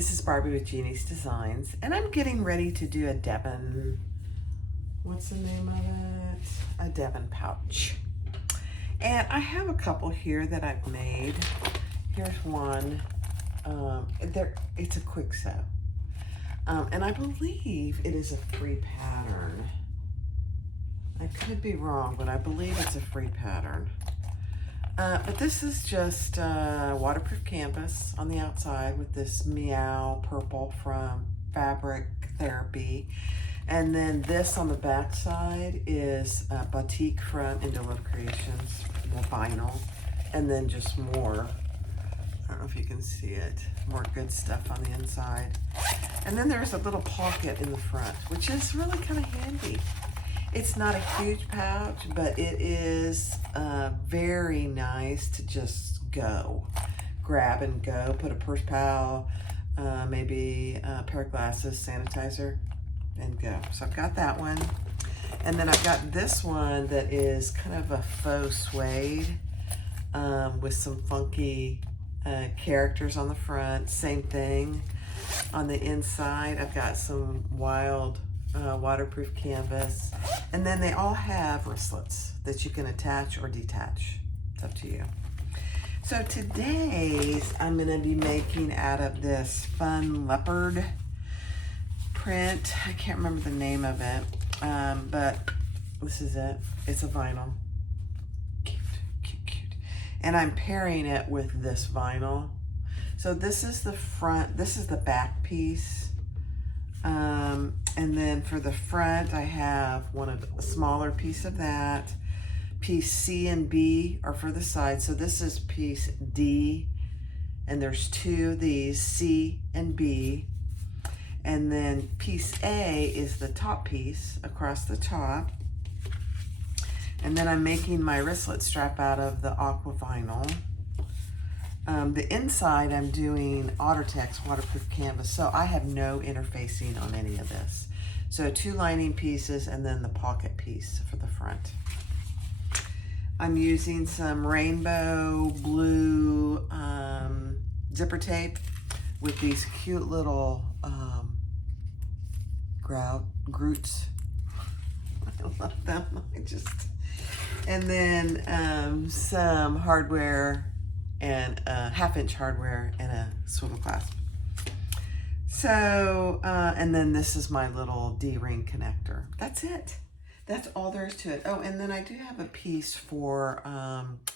this is Barbie with Jeannie's Designs, and I'm getting ready to do a Devon, what's the name of it? A Devon pouch. And I have a couple here that I've made. Here's one. It's a quick sew. And I believe it is a free pattern. I could be wrong, but I believe it's a free pattern. But this is just waterproof canvas on the outside with this Meow purple from Fabric Therapy. And then this on the back side is Batik from Indolent Creations, the vinyl. And then just more, I don't know if you can see it, more good stuff on the inside. And then there's a little pocket in the front, which is really kind of handy. It's not a huge pouch, but it is very nice to just go. Grab and go, put a purse pal, maybe a pair of glasses, sanitizer, and go. So I've got that one. And then I've got this one that is kind of a faux suede with some funky characters on the front. Same thing. On the inside, I've got some wild waterproof canvas, and then they all have wristlets that you can attach or detach. It's up to you. So today's I'm going to be making out of this fun leopard print. I can't remember the name of it, but this is it. It's a vinyl. Cute, cute, cute. And I'm pairing it with this vinyl. So this is the front, this is the back piece. And then for the front, I have a smaller piece of that. Piece C and B are for the side. So this is piece D, and there's two of these, C and B. And then piece A is the top piece across the top. And then I'm making my wristlet strap out of the aqua vinyl. The inside I'm doing OtterTex waterproof canvas, so I have no interfacing on any of this. So two lining pieces and then the pocket piece for the front. I'm using some rainbow blue zipper tape with these cute little Groots. I love them. And then some hardware and a 1/2-inch hardware and a swivel clasp. So, and then this is my little D-ring connector. That's it. That's all there is to it. Oh, and then I do have a piece for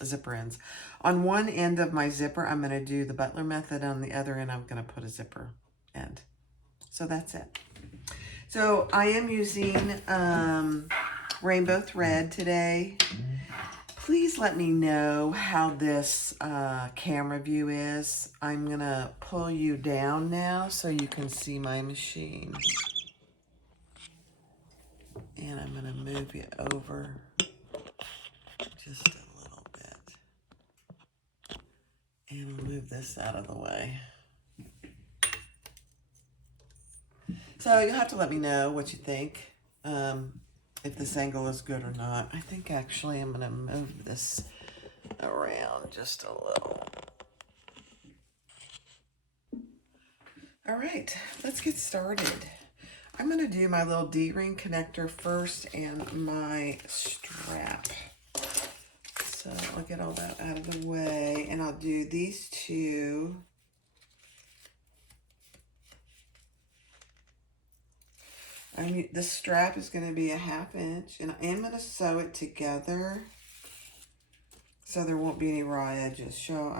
zipper ends. On one end of my zipper, I'm going to do the Butler method. On the other end, I'm going to put a zipper end. So that's it. So I am using rainbow thread today. Please let me know how this camera view is. I'm gonna pull you down now so you can see my machine. And I'm gonna move you over just a little bit. And I'll move this out of the way. So you'll have to let me know what you think. If this angle is good or not. I think actually I'm gonna move this around just a little. All right, let's get started. I'm gonna do my little D-ring connector first and my strap. So I'll get all that out of the way and I'll do these two. This strap is going to be a 1/2 inch, and I am going to sew it together so there won't be any raw edges. So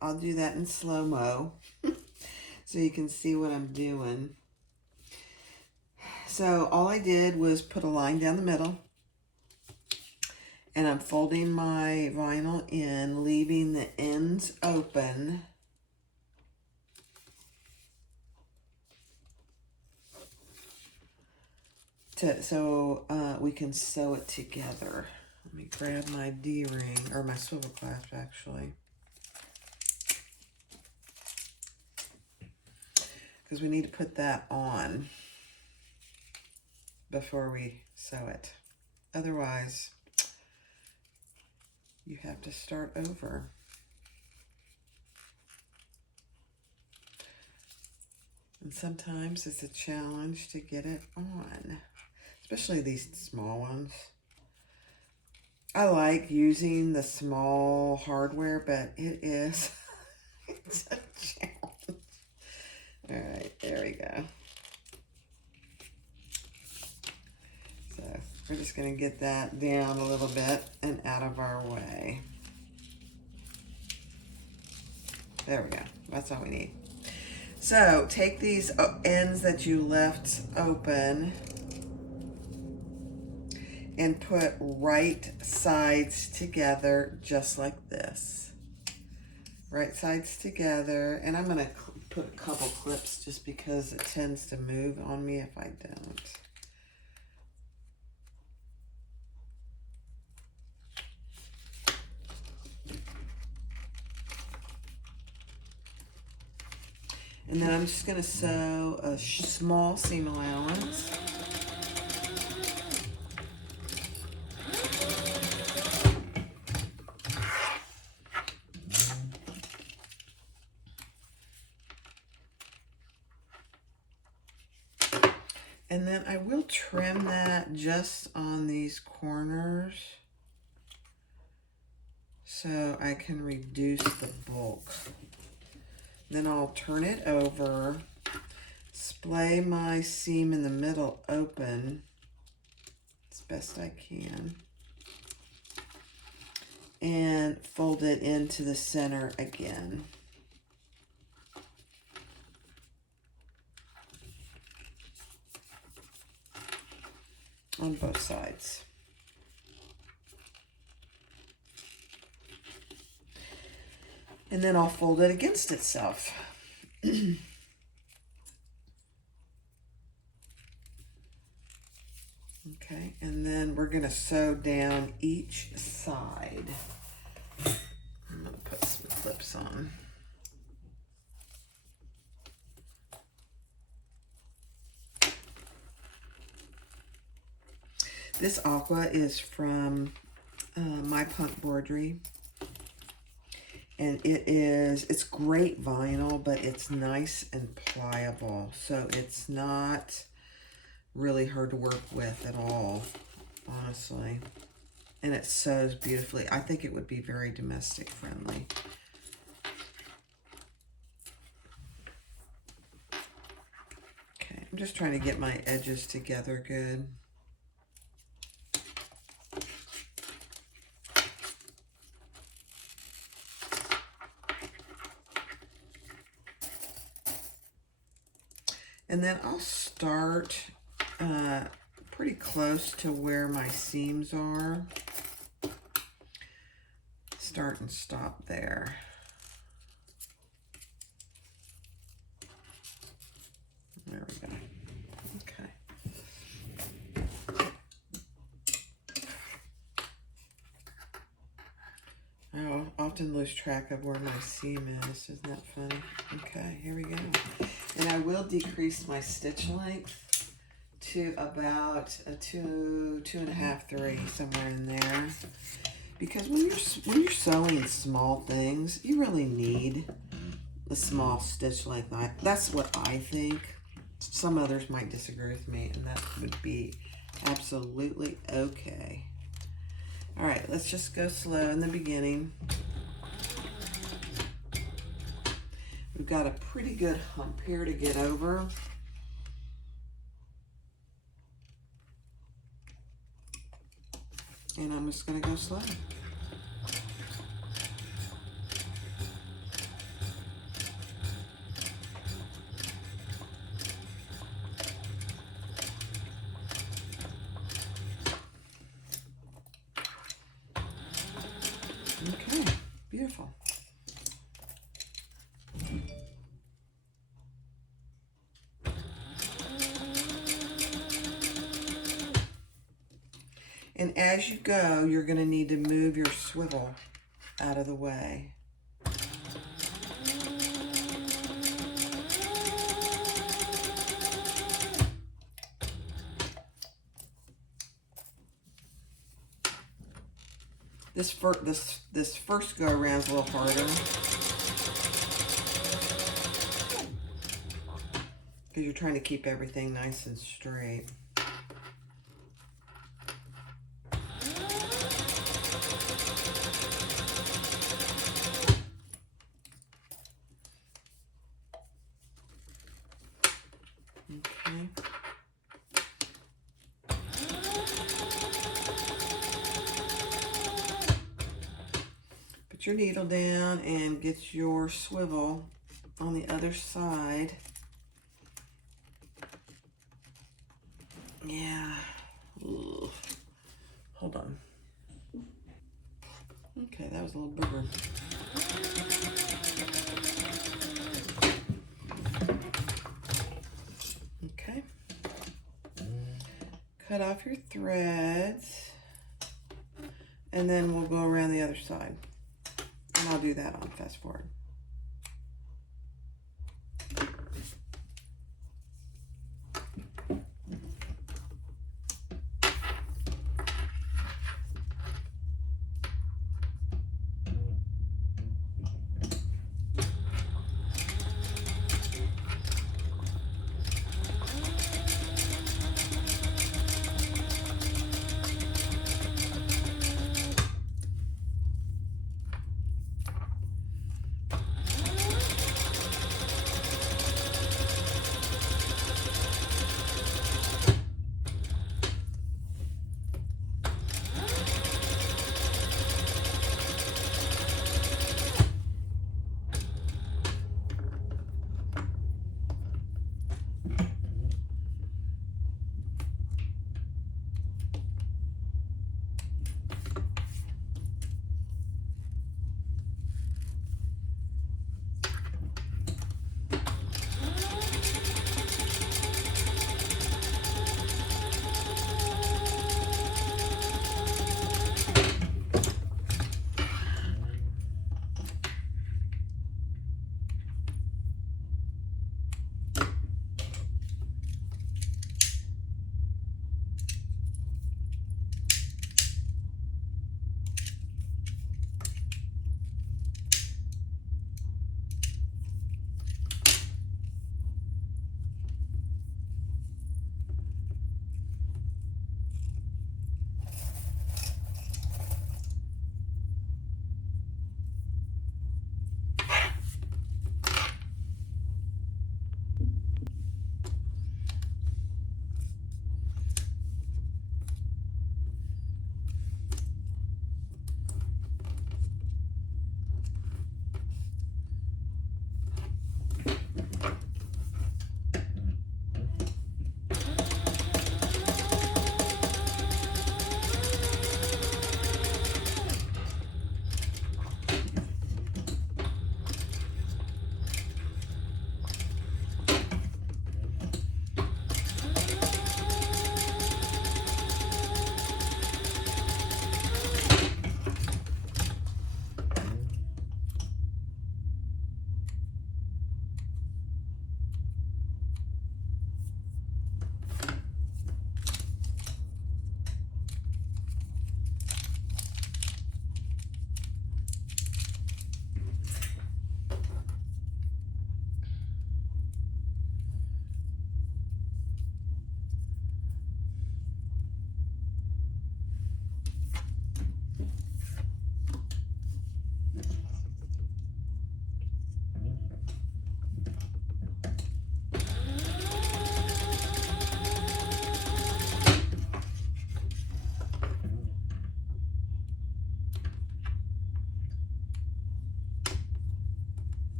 I'll do that in slow-mo so you can see what I'm doing. So all I did was put a line down the middle, and I'm folding my vinyl in, leaving the ends open. So we can sew it together. Let me grab my D-ring, or my swivel clasp actually. Because we need to put that on before we sew it. Otherwise, you have to start over. And sometimes it's a challenge to get it on, especially these small ones. I like using the small hardware, but it is it's a challenge. All right, there we go. So we're just going to get that down a little bit and out of our way. There we go. That's all we need. So take these ends that you left open and put right sides together just like this. Right sides together. And I'm going to put a couple clips just because it tends to move on me if I don't. And then I'm just going to sew a small seam allowance. And then I will trim that just on these corners so I can reduce the bulk. Then I'll turn it over, splay my seam in the middle open as best I can, and fold it into the center again. On both sides. And then I'll fold it against itself. Okay, and then we're going to sew down each side. I'm going to put some clips on. This aqua is from My Punk Boardry. And it's great vinyl, but it's nice and pliable. So it's not really hard to work with at all, honestly. And it sews beautifully. I think it would be very domestic friendly. Okay, I'm just trying to get my edges together good. And then I'll start pretty close to where my seams are. Start and stop there. There we go. Okay. I often lose track of where my seam is. Isn't that funny? Okay, here we go. And I will decrease my stitch length to about a 2.5, 3, somewhere in there. Because when you're sewing small things, you really need a small stitch length. That's what I think. Some others might disagree with me, and that would be absolutely okay. All right, let's just go slow in the beginning. We've got a pretty good hump here to get over. And I'm just going to go slow. Okay, beautiful. And as you go, you're going to need to move your swivel out of the way. This first go around is a little harder. because you're trying to keep everything nice and straight. Okay. Put your needle down and get your swivel on the other side. Yeah. Ugh. Hold on. Okay, that was a little booger. Okay. Cut off your threads, and then we'll go around the other side. And I'll do that on fast forward.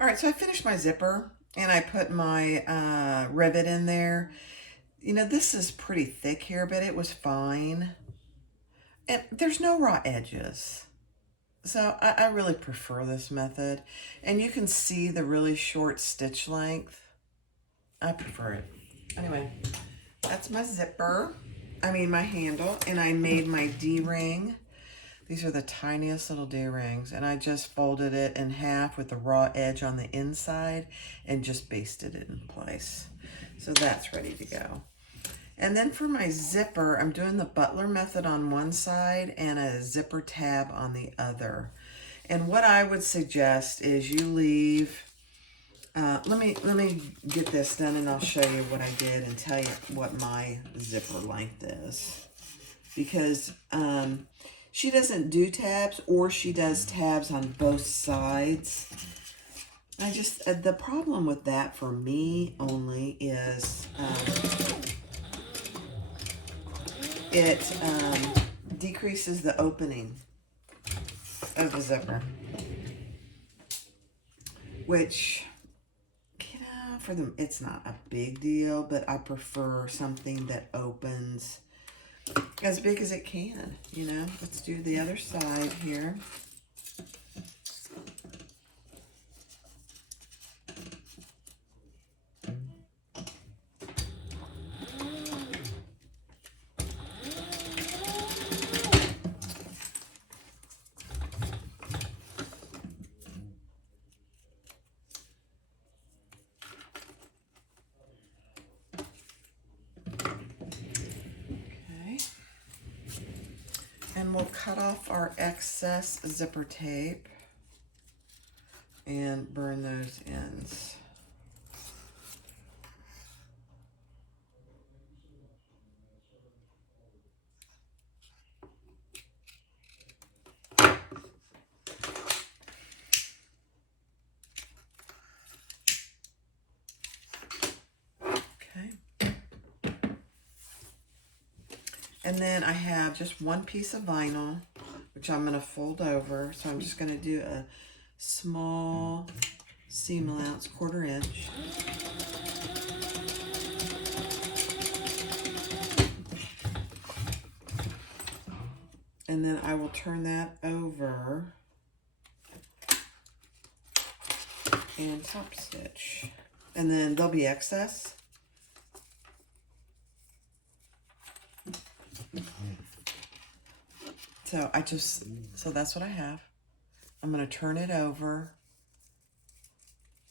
All right, so I finished my zipper and I put my rivet in there. You know, this is pretty thick here, but it was fine. And there's no raw edges. So I really prefer this method. And you can see the really short stitch length. I prefer it. Anyway, that's my zipper. I mean my handle. And I made my D-ring. These are the tiniest little D-rings, and I just folded it in half with the raw edge on the inside and just basted it in place. So that's ready to go. And then for my zipper, I'm doing the butler method on one side and a zipper tab on the other. And what I would suggest is you leave, let me get this done and I'll show you what I did and tell you what my zipper length is. Because she doesn't do tabs, or she does tabs on both sides. I just, the problem with that for me only is it decreases the opening of the zipper, which, you know, for them, it's not a big deal, but I prefer something that opens as big as it can, you know. Let's do the other side here. And we'll cut off our excess zipper tape and burn those ends. And then I have just one piece of vinyl, which I'm going to fold over. So I'm just going to do a small seam allowance, 1/4 inch. And then I will turn that over and top stitch. And then there'll be excess. So that's what I have. I'm going to turn it over,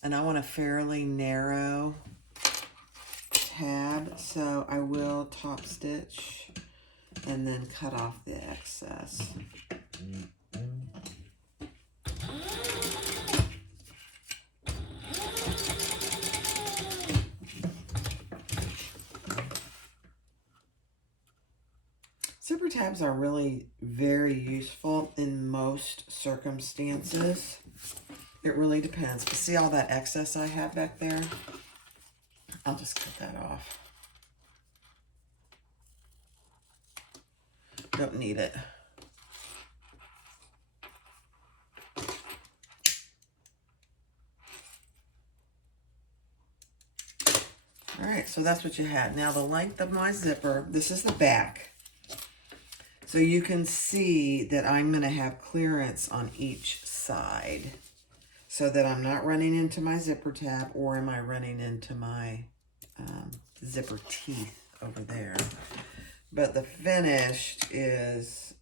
and I want a fairly narrow tab, so I will top stitch and then cut off the excess. Zipper tabs are really very useful in most circumstances. It really depends. But see all that excess I have back there? I'll just cut that off. Don't need it. All right, so that's what you had. Now the length of my zipper, this is the back. So you can see that I'm going to have clearance on each side so that I'm not running into my zipper tab, or am I running into my zipper teeth over there. But the finished is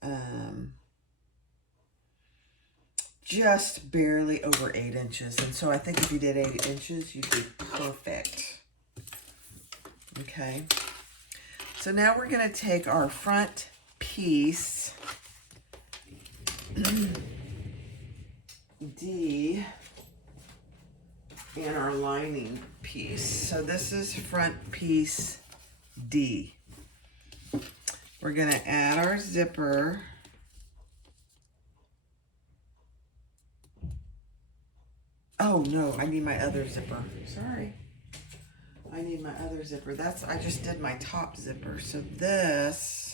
just barely over 8 inches. And so I think if you did 8 inches, you'd be perfect. Okay. So now we're going to take our front piece D and our lining piece. So this is front piece D. We're going to add our zipper. Oh no, I need my other zipper. Sorry. I need my other zipper. I just did my top zipper. So this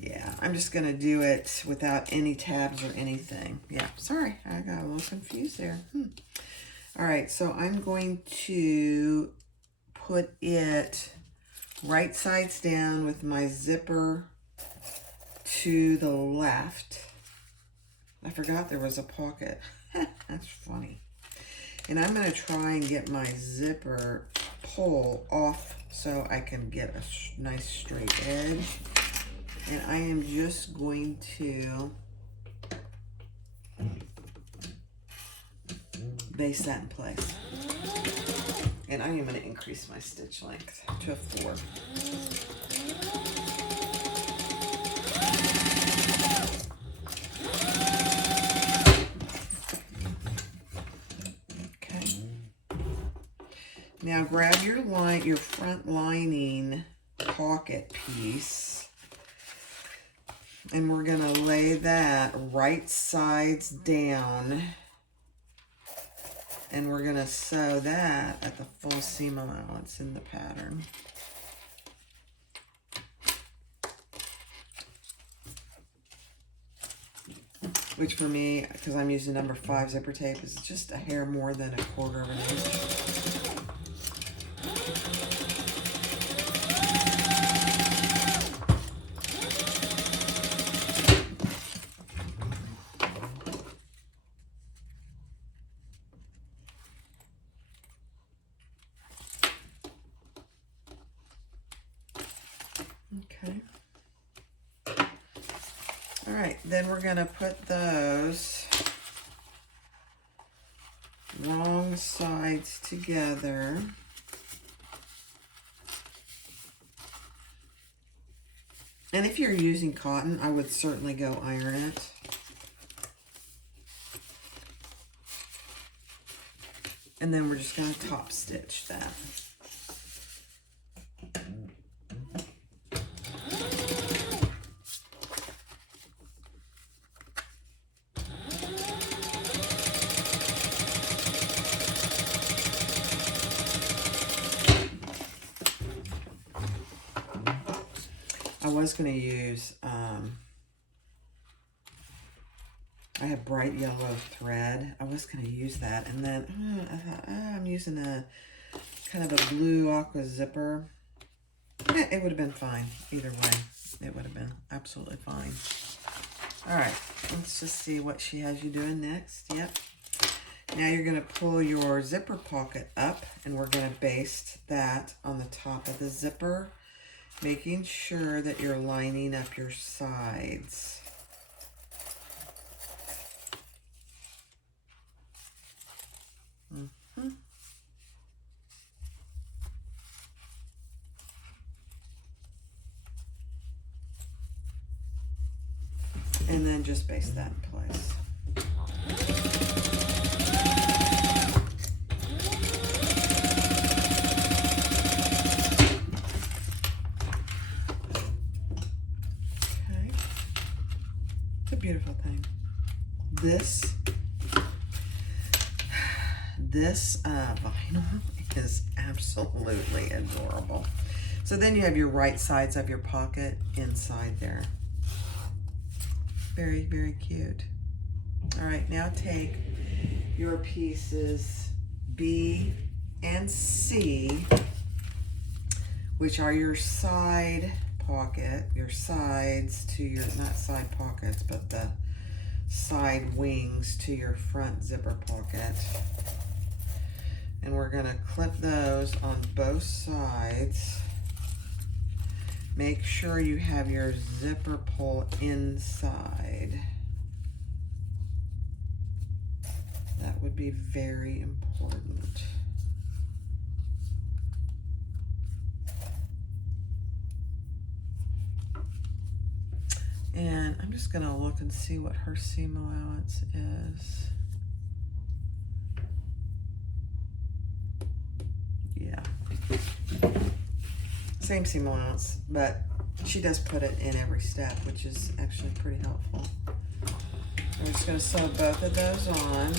yeah, I'm just going to do it without any tabs or anything. Yeah, sorry, I got a little confused there. All right, so I'm going to put it right sides down with my zipper to the left. I forgot there was a pocket. That's funny. And I'm going to try and get my zipper pull off so I can get a nice straight edge. And I am just going to baste that in place. And I am going to increase my stitch length to a 4. Now grab your front lining pocket piece, and we're going to lay that right sides down, and we're going to sew that at the full seam allowance in the pattern. Which for me, because I'm using number 5 zipper tape, is just a hair more than a 1/4 of an inch. Okay. All right, then we're going to put those wrong sides together. And if you're using cotton, I would certainly go iron it. And then we're just going to top stitch that. I was going to use, I have bright yellow thread. I was going to use that, and then I thought, I'm using a kind of a blue aqua zipper. It would have been fine either way. It would have been absolutely fine. All right, let's just see what she has you doing next. Yep. Now you're going to pull your zipper pocket up, and we're going to baste that on the top of the zipper, making sure that you're lining up your sides. And then just baste that in place. Okay. It's a beautiful thing. This vinyl is absolutely adorable. So then you have your right sides of your pocket inside there. Very, very cute. All right, now take your pieces B and C, which are your side pocket, your sides to your, not side pockets, but the side wings to your front zipper pocket. And we're gonna clip those on both sides. Make sure you have your zipper pull inside. That would be very important. And I'm just gonna look and see what her seam allowance is. Yeah. Same seam allowance, but she does put it in every step, which is actually pretty helpful. I'm just going to sew both of those on.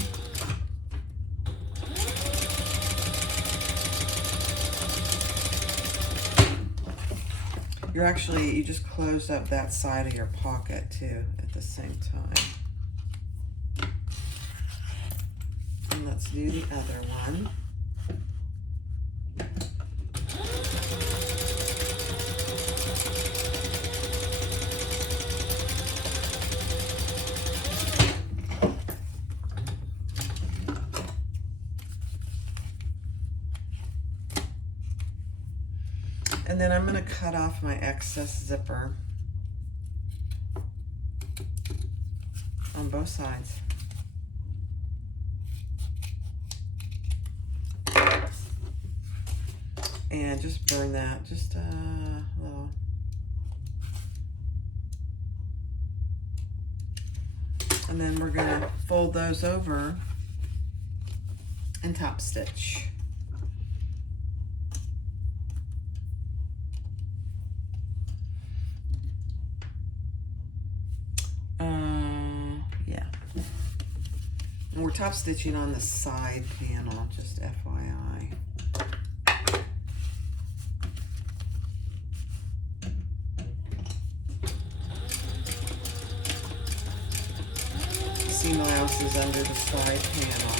You just closed up that side of your pocket too at the same time. And let's do the other one. And then I'm going to cut off my excess zipper on both sides. And just burn that just a little. And then we're gonna fold those over and top stitch. Yeah. And we're top stitching on the side panel, just FYI. Seam allowance is under the side panel.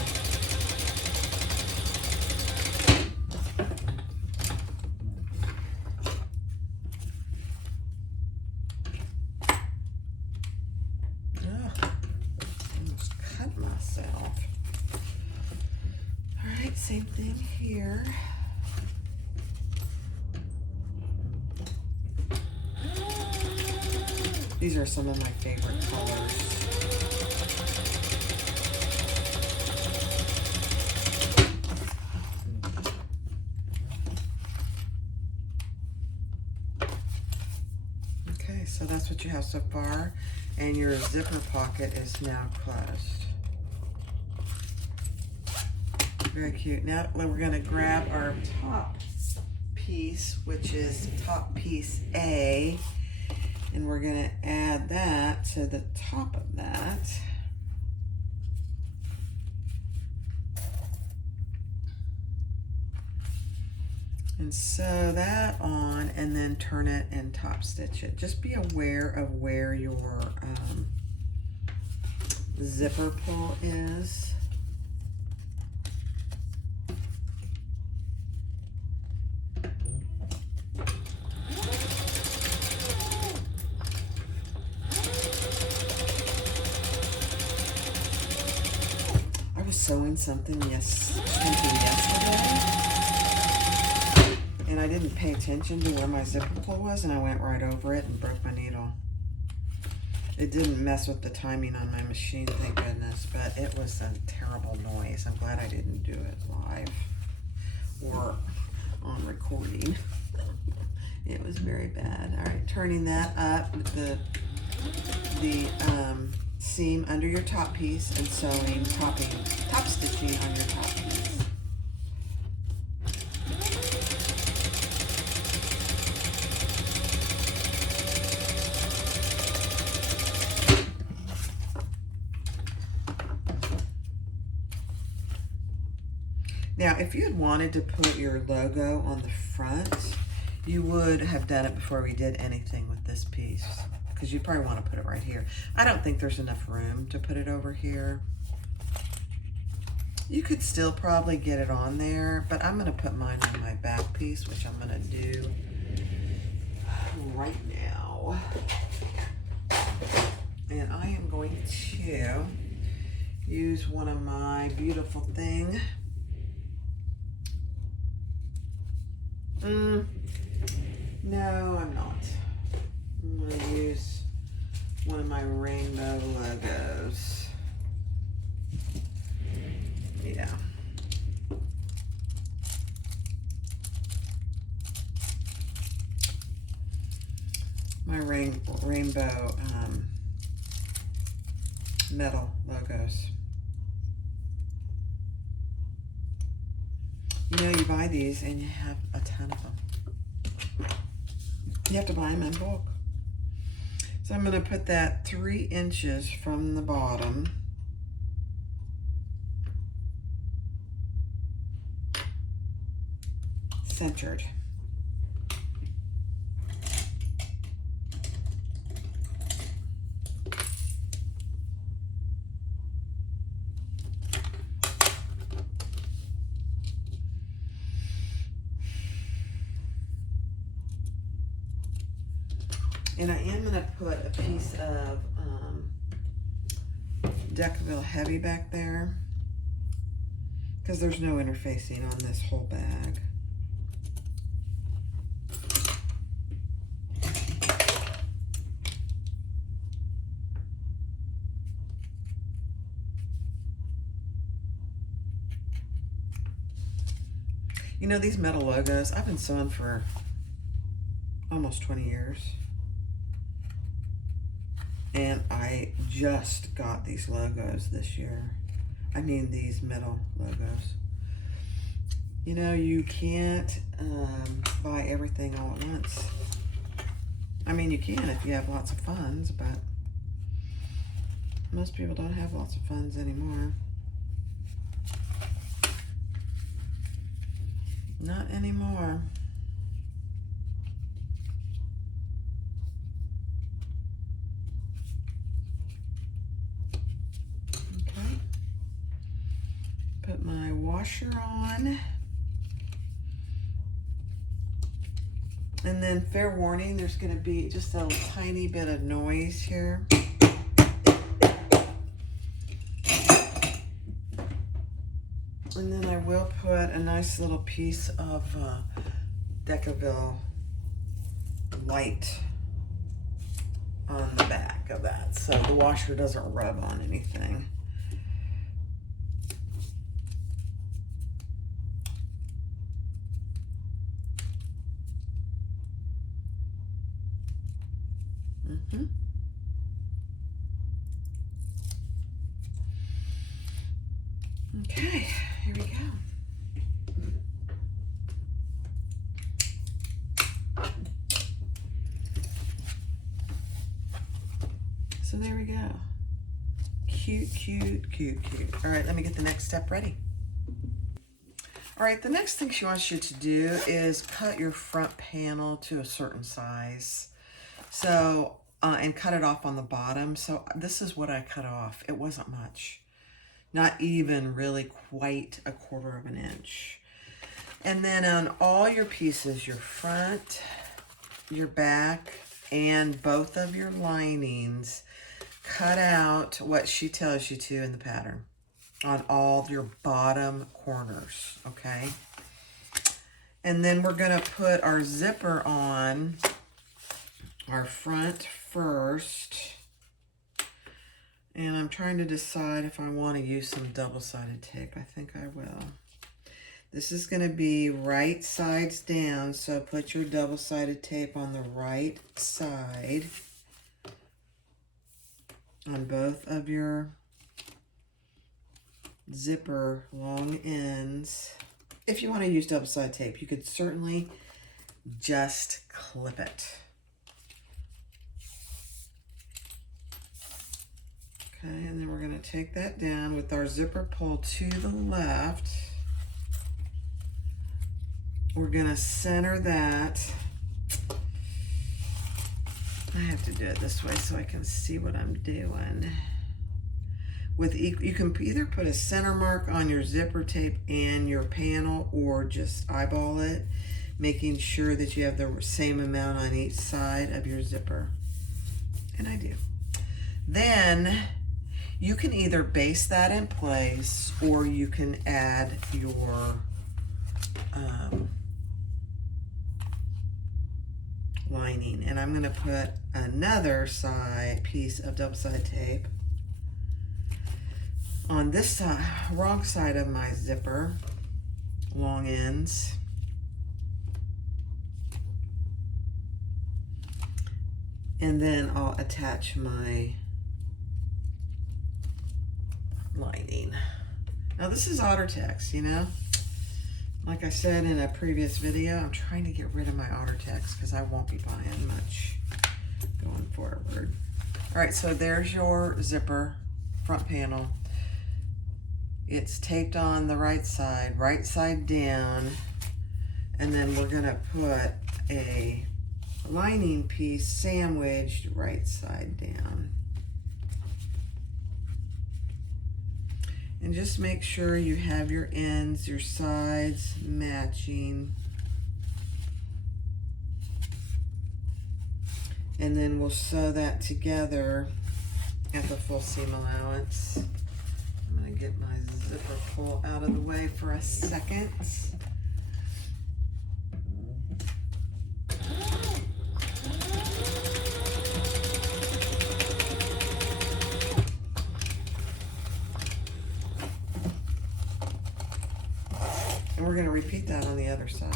Same thing here. These are some of my favorite colors. Okay, so that's what you have so far, and your zipper pocket is now closed. Very cute. Now we're going to grab our top piece, which is top piece A, and we're going to add that to the top of that. And sew that on and then turn it and top stitch it. Just be aware of where your zipper pull is. Sewing something yesterday, and I didn't pay attention to where my zipper pull was, and I went right over it and broke my needle. It didn't mess with the timing on my machine, thank goodness, but it was a terrible noise. I'm glad I didn't do it live or on recording. It was very bad. All right, turning that up with the seam under your top piece and sewing, top stitching on your top piece. Now, if you had wanted to put your logo on the front, you would have done it before we did anything with this piece, because you probably want to put it right here. I don't think there's enough room to put it over here. You could still probably get it on there, but I'm going to put mine on my back piece, which I'm going to do right now. And I am going to use one of my beautiful thing. No, I'm not. I'm going to use one of my rainbow logos. Yeah. My rainbow metal logos. You know, you buy these and you have a ton of them. You have to buy them in bulk. So I'm going to put that 3 inches from the bottom. Centered. And I am going to put a piece of Decaville Heavy back there, because there's no interfacing on this whole bag. You know, these metal logos, I've been sewing for almost 20 years. And I just got these logos this year. I mean, these metal logos. You know, you can't buy everything all at once. I mean, you can if you have lots of funds, but most people don't have lots of funds anymore. Not anymore. Okay. Put my washer on. And then, fair warning, there's going to be just a tiny bit of noise here. And then I will put a nice little piece of Decaville light on the back of that, so the washer doesn't rub on anything. Okay, here we go. So there we go. Cute, cute, cute, cute. All right, let me get the next step ready. All right, the next thing she wants you to do is cut your front panel to a certain size. So, and cut it off on the bottom. So this is what I cut off. It wasn't much. Not even really quite a 1/4 of an inch. And then on all your pieces, your front, your back, and both of your linings, cut out what she tells you to in the pattern on all your bottom corners, okay? And then we're gonna put our zipper on our front first. And I'm trying to decide if I want to use some double-sided tape. I think I will. This is going to be right sides down, so put your double-sided tape on the right side on both of your zipper long ends. If you want to use double-sided tape, you could certainly just clip it. Okay, and then we're going to take that down with our zipper pulled to the left. We're going to center that. I have to do it this way so I can see what I'm doing. You can either put a center mark on your zipper tape and your panel, or just eyeball it, making sure that you have the same amount on each side of your zipper. And I do. Then you can either base that in place, or you can add your lining. And I'm going to put another piece of double-sided tape on this side, wrong side of my zipper, long ends. And then I'll attach my lining. Now this is OtterTex, you know. Like I said in a previous video, I'm trying to get rid of my OtterTex because I won't be buying much going forward. All right, so there's your zipper front panel. It's taped on the right side down, and then we're gonna put a lining piece sandwiched right side down. And just make sure you have your ends, your sides matching. And then we'll sew that together at the full seam allowance. I'm going to get my zipper pull out of the way for a second. And we're going to repeat that on the other side.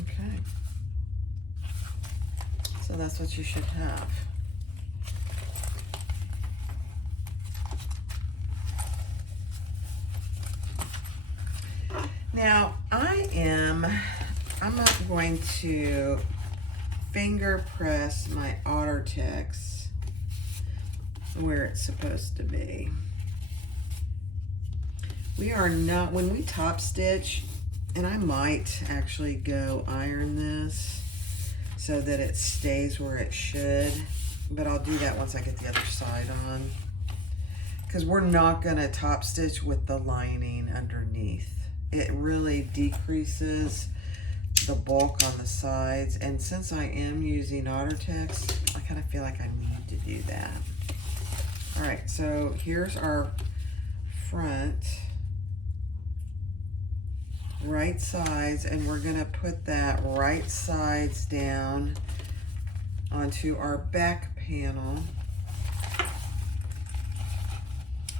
Okay. So that's what you should have. Now, I'm not going to finger press my Ottertex where it's supposed to be. We are not, when we top stitch, and I might actually go iron this so that it stays where it should, but I'll do that once I get the other side on. Because we're not gonna top stitch with the lining underneath. It really decreases the bulk on the sides, and since I am using Ottertex, I kind of feel like I need to do that. All right, so here's our front right sides, and we're gonna put that right sides down onto our back panel.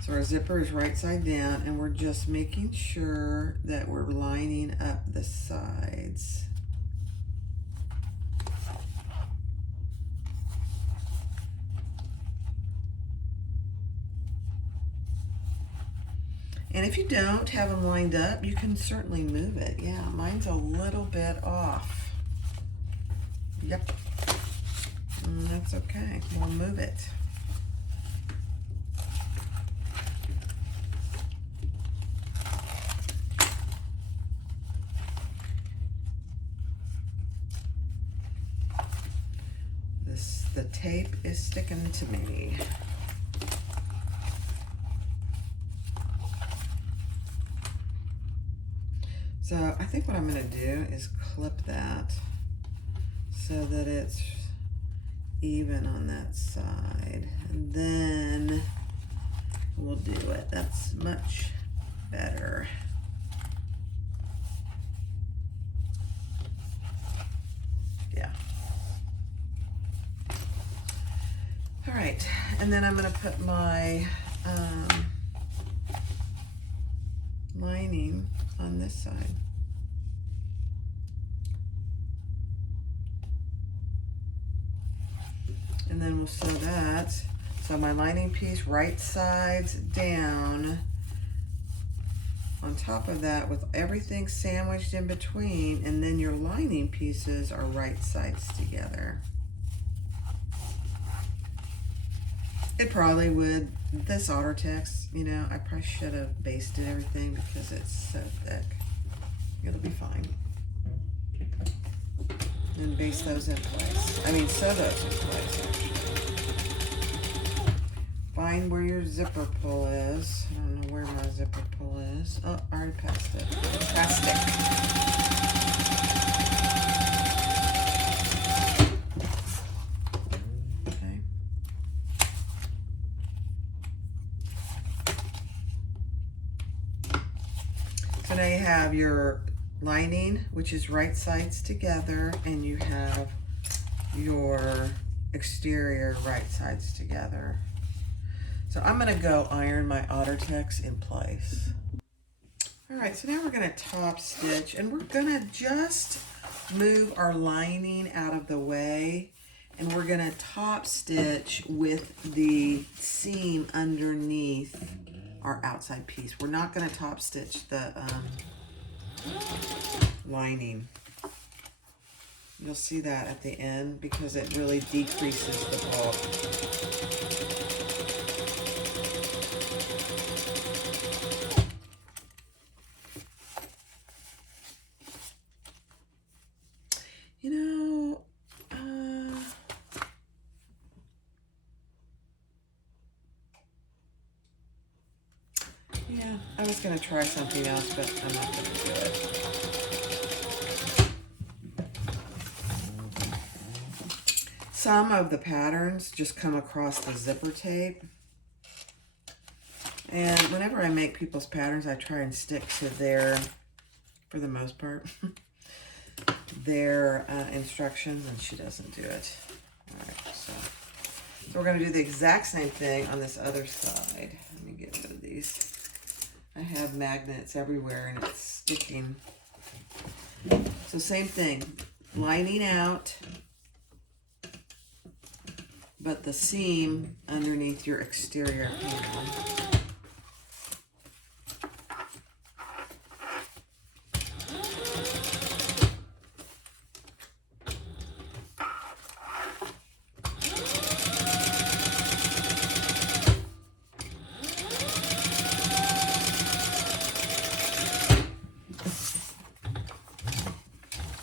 So our zipper is right side down, and we're just making sure that we're lining up the sides. And if you don't have them lined up, you can certainly move it. Yeah, mine's a little bit off. Yep. And that's okay. We'll move it. The tape is sticking to me. So I think what I'm going to do is clip that so that it's even on that side. And then we'll do it. That's much better. Yeah. All right, and then I'm going to put my lining on this side. And then we'll sew that. So my lining piece right sides down on top of that with everything sandwiched in between, and then your lining pieces are right sides together. It probably would, this Ottertex, you know, I probably should have basted everything because it's so thick. It'll be fine. And baste those in place. I mean, sew those in place. Find where your zipper pull is. I don't know where my zipper pull is. Oh, I already passed it. Plastic. So now you have your lining, which is right sides together, and you have your exterior right sides together. So I'm gonna go iron my Ottertex in place. All right, so now we're gonna top stitch, and we're gonna just move our lining out of the way, and we're gonna top stitch with the seam underneath our outside piece. We're not going to top stitch the lining. You'll see that at the end because it really decreases the bulk. You know, yeah, I was going to try something else, but I'm not going to do it. Some of the patterns just come across the zipper tape. And whenever I make people's patterns, I try and stick to their for the most part, their instructions, and she doesn't do it. All right, so we're going to do the exact same thing on this other side. Let me get rid of these. I have magnets everywhere and it's sticking. So same thing, lining out, but the seam underneath your exterior panel.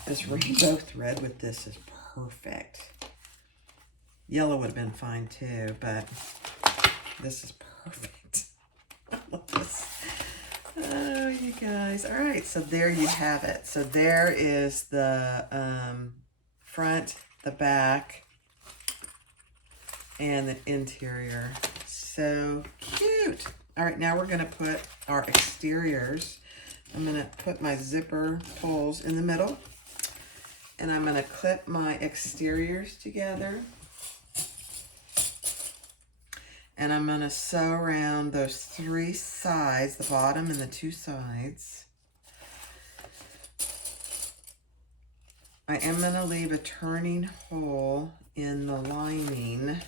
This rainbow thread with this is perfect. Yellow would have been fine too, but this is perfect. I love this. Oh, you guys. All right, so there you have it. So there is the front, the back, and the interior. So cute. All right, now we're going to put our exteriors. I'm going to put my zipper pulls in the middle, and I'm going to clip my exteriors together. And I'm going to sew around those 3 sides, the bottom and the 2 sides. I am going to leave a turning hole in the lining.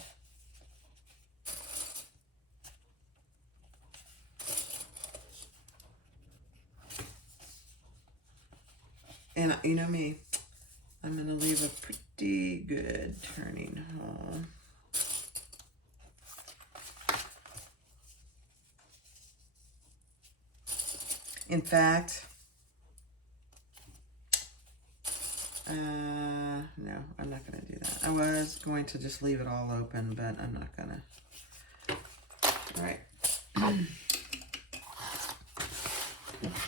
And you know me, I'm going to leave a pretty good turning hole. In fact, no, I'm not going to do that. I was going to just leave it all open, but I'm not going to. All right.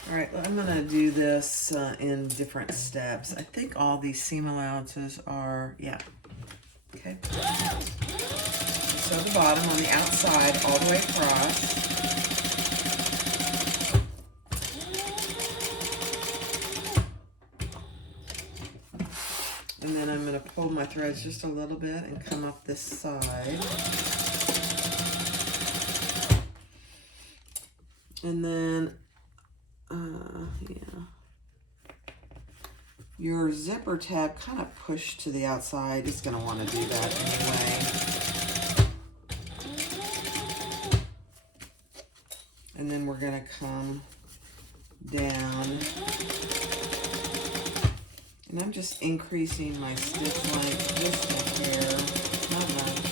All right, well, I'm going to do this in different steps. I think all these seam allowances are, yeah. Okay. So the bottom on the outside all the way across. And then I'm going to pull my threads just a little bit and come up this side. And then, yeah. Your zipper tab kind of pushed to the outside. It's going to want to do that anyway. And then we're going to come down. And I'm just increasing my stitch length just a hair, not much.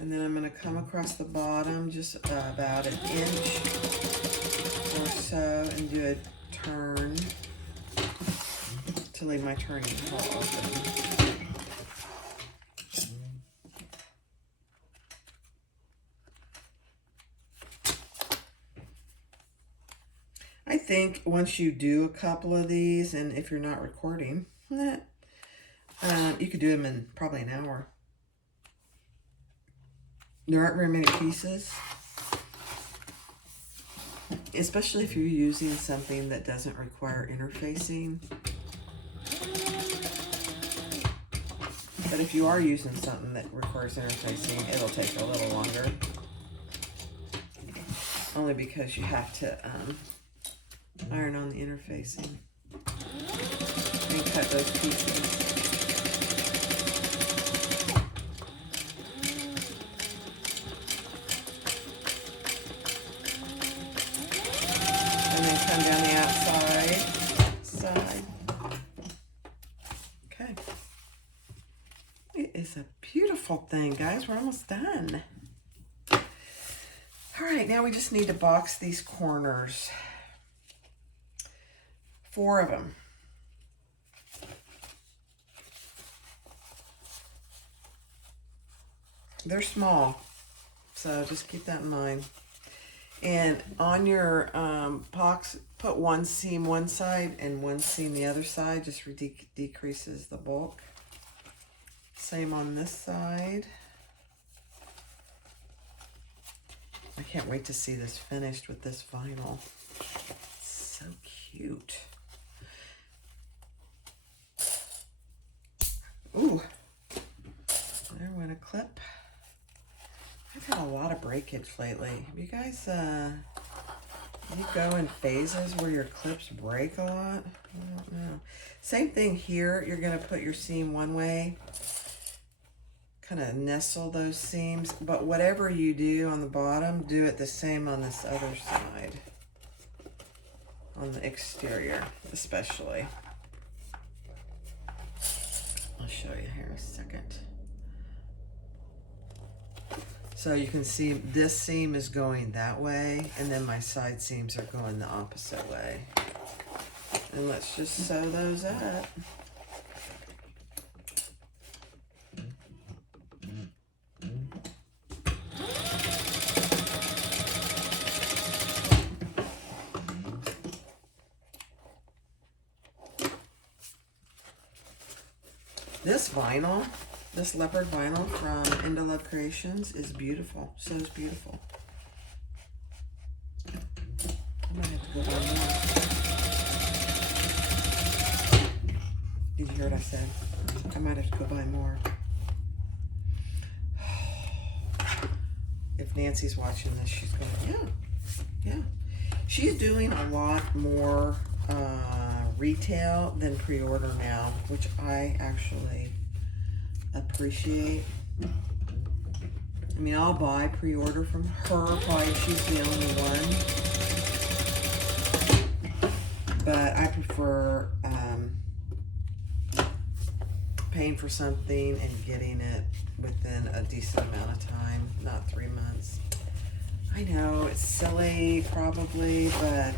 And then I'm going to come across the bottom just about an inch or so and do a turn to leave my turning hole open. I think once you do a couple of these, and if you're not recording, you could do them in probably an hour. There aren't very many pieces, especially if you're using something that doesn't require interfacing. But if you are using something that requires interfacing, it'll take a little longer. Only because you have to iron on the interfacing and cut those pieces. And then come down the outside. Okay. It is a beautiful thing, guys. We're almost done. All right, now we just need to box these corners. 4 of them. They're small, so just keep that in mind. And on your box, put one seam one side and one seam the other side, just decreases the bulk. Same on this side. I can't wait to see this finished with this vinyl. cute. Ooh, there went a clip. I've had a lot of breakage lately. You guys, you go in phases where your clips break a lot? I don't know. Same thing here. You're going to put your seam one way, kind of nestle those seams, but whatever you do on the bottom, do it the same on this other side, on the exterior especially. I'll show you here in a second. So you can see this seam is going that way, and then my side seams are going the opposite way. And let's just sew those up. This vinyl, this leopard vinyl from Inda Love Creations is beautiful. So it's beautiful. I might have to go buy more. Did you hear what I said? I might have to go buy more. If Nancy's watching this, she's going, yeah. She's doing a lot more retail than pre-order now, which I actually appreciate. I mean, I'll buy pre-order from her, probably she's the only one, but I prefer paying for something and getting it within a decent amount of time, not 3 months. I know it's silly probably, but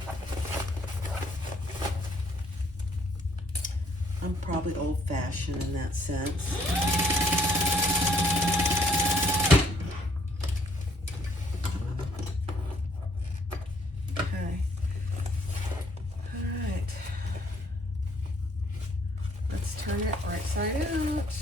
I'm probably old-fashioned in that sense. Okay. All right. Let's turn it right side out.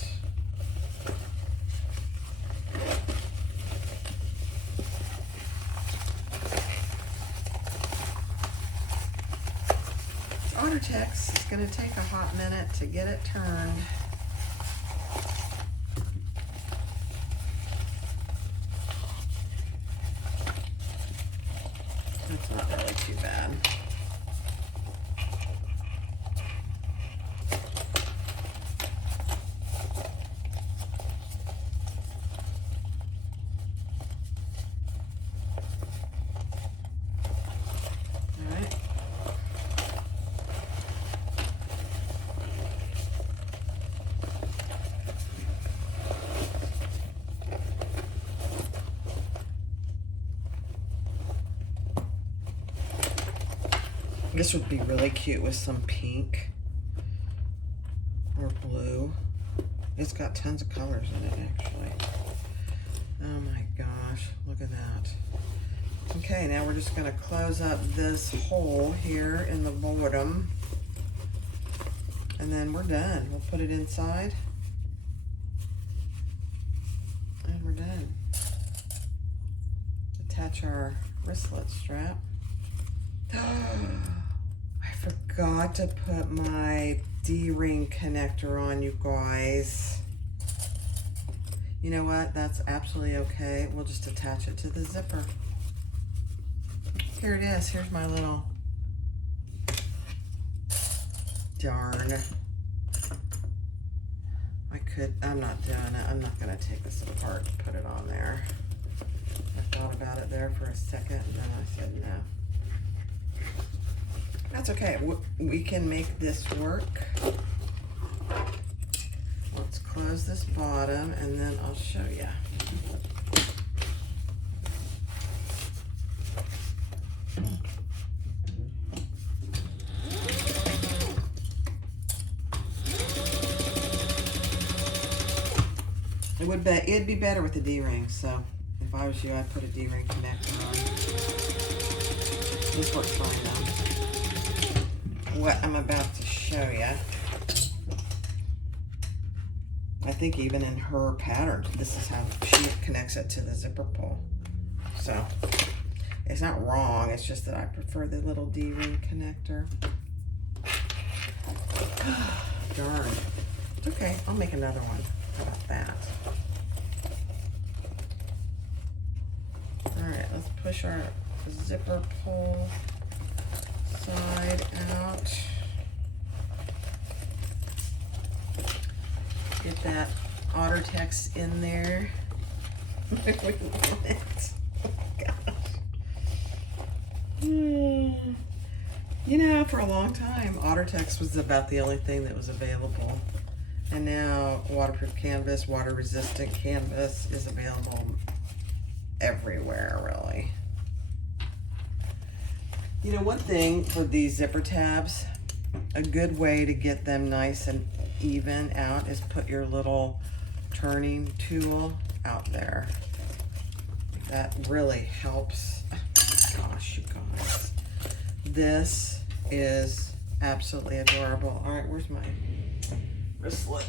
Text. It's going to take a hot minute to get it turned. That's not really too bad. This would be really cute with some pink or blue. It's got tons of colors in it, actually. Oh my gosh, look at that. Okay, now we're just gonna close up this hole here in the bottom, and then we're done. We'll put it inside, and we're done. Attach our wristlet strap. I forgot to put my D-ring connector on, you guys. You know what? That's absolutely okay. We'll just attach it to the zipper. Here it is. Here's my little... Darn. I'm not doing it. I'm not going to take this apart and put it on there. I thought about it there for a second, and then I said no. That's okay. We can make this work. Let's close this bottom, and then I'll show you. It'd be better with the D-ring, so if I was you, I'd put a D-ring connector on. This works fine though. What I'm about to show you, I think even in her pattern, this is how she connects it to the zipper pull. So it's not wrong, it's just that I prefer the little D-ring connector. Darn. Okay, I'll make another one. How about that? All right, let's push our zipper pull side out. Get that otter text in there. Where we want it. Oh gosh. You know, for a long time, OtterText was about the only thing that was available. And now waterproof canvas, water resistant canvas is available everywhere, really. You know, one thing for these zipper tabs, a good way to get them nice and even out is put your little turning tool out there. That really helps. Gosh, you guys. This is absolutely adorable. All right, where's my wristlet?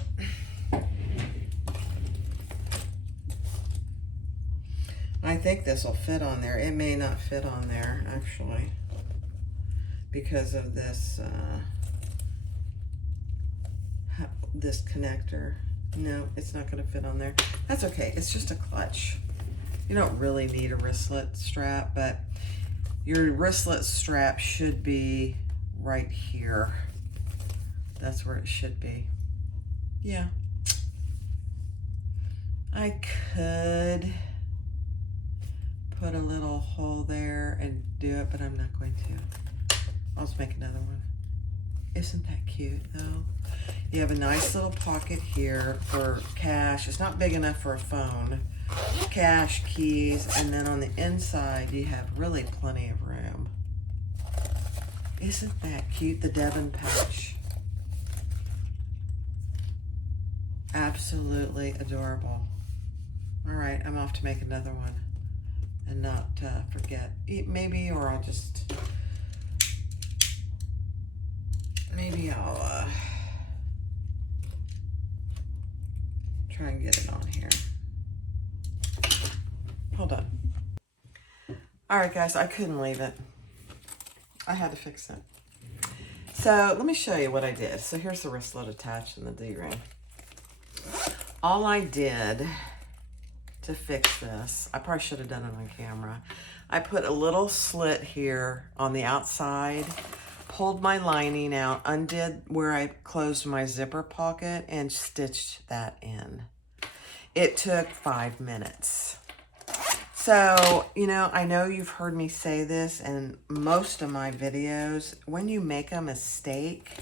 I think this will fit on there. It may not fit on there, actually, because of this this connector. No, it's not going to fit on there. That's okay. It's just a clutch. You don't really need a wristlet strap, but your wristlet strap should be right here. That's where it should be. Yeah. I could put a little hole there and do it, but I'm not going to. I'll just make another one. Isn't that cute though? You have a nice little pocket here for cash. It's not big enough for a phone. Cash, keys, and then on the inside you have really plenty of room. Isn't that cute? The Devon pouch. Absolutely adorable. All right, I'm off to make another one and not forget. Maybe, or I'll just, maybe I'll try and get it on here. Hold on. All right, guys, I couldn't leave it. I had to fix it. So let me show you what I did. So here's the wristlet attached and the D-ring. All I did to fix this, I probably should have done it on camera. I put a little slit here on the outside, pulled my lining out, undid where I closed my zipper pocket, and stitched that in. It took 5 minutes. So, you know, I know you've heard me say this in most of my videos. When you make a mistake,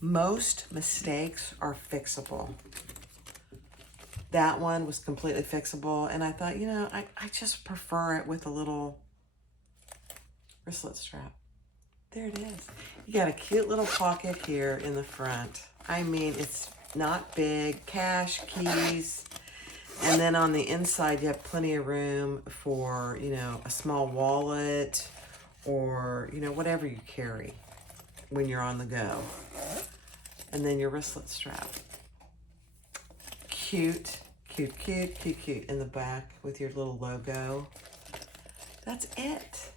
most mistakes are fixable. That one was completely fixable, and I thought, you know, I just prefer it with a little wristlet strap. There it is. You got a cute little pocket here in the front. I mean, it's not big. Cash, keys. And then on the inside, you have plenty of room for, you know, a small wallet or, you know, whatever you carry when you're on the go. And then your wristlet strap. Cute, cute, cute, cute, cute in the back with your little logo. That's it.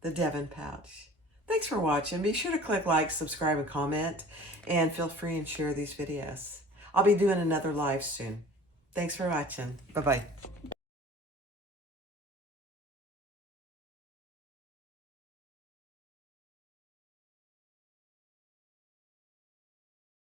The Devon pouch. Thanks for watching. Be sure to click like, subscribe, and comment. And feel free and share these videos. I'll be doing another live soon. Thanks for watching. Bye-bye.